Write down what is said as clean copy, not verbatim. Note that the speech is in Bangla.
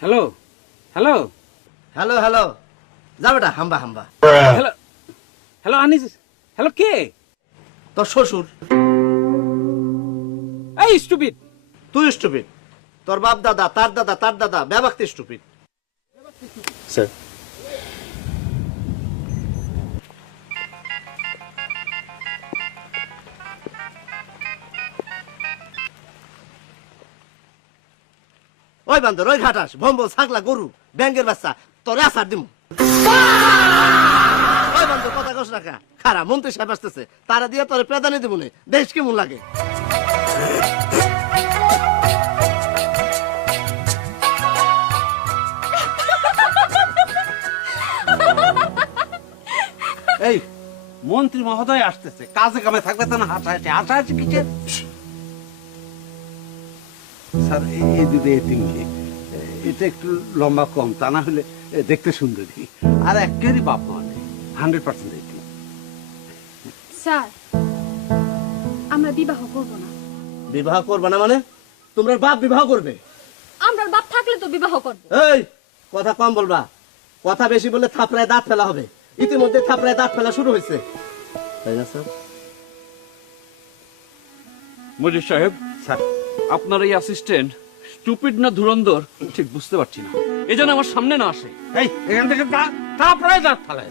হ্যালো হ্যালো হ্যালো হ্যালো যা বেটা হাম্বা হাম্বা। হ্যালো হ্যালো আনিস, হ্যালো কে? তোর শ্বশুর। এই স্টুপিড! তুই স্টুপিড, তোর বাপ দাদা তার দাদা তার দাদা ব্যাবাক্তি স্টুপিড। স্যার ওই বান্দর, ওই ঘাটাস, ভম্বল, ছাগলা, গরু, ব্যাঙ্গের বাচ্চা, তোরে আসার দিমু। ওই বান্দর কথা কস রাখা খারাপ মন্ত্রী সাহেব আসতেছে, তারা দিয়ে তোরে প্রাধান্য দিব নে, দেশ কেমন লাগে। এই মন্ত্রী মহোদয় আসতেছে, কাজে কামে থাকবে তো না, হাসাহাসি হাসাহাসি কিসের? স্যার এই দুটো এতিম মেয়ে, এটা একটু লম্বা কম, তা না হলে দেখতে সুন্দরী, আর একেরই বাপ মা নেই, 100% এতিম। স্যার আমরা বিবাহ করব না। বিবাহ করবে না মানে? তোমরা বাপ বিবাহ করবে? আমরা বাপ থাকলে তো বিবাহ করব। এই কথা কম বলবা, কথা বেশি বললে থাপড়ায় দাঁত ফেলা হবে। ইতিমধ্যে থাপড়ায় দাঁত ফেলা শুরু হয়েছে, তাই না স্যার? মজিদ সাহেব, স্যার আপনার এই অ্যাসিস্ট্যান্ট স্টুপিড না ধুরন্ধর ঠিক বুঝতে পারছি না, এই জন্য আমার সামনে না আসে। এই এখান থেকে তা প্রায় দাঁত ফালাই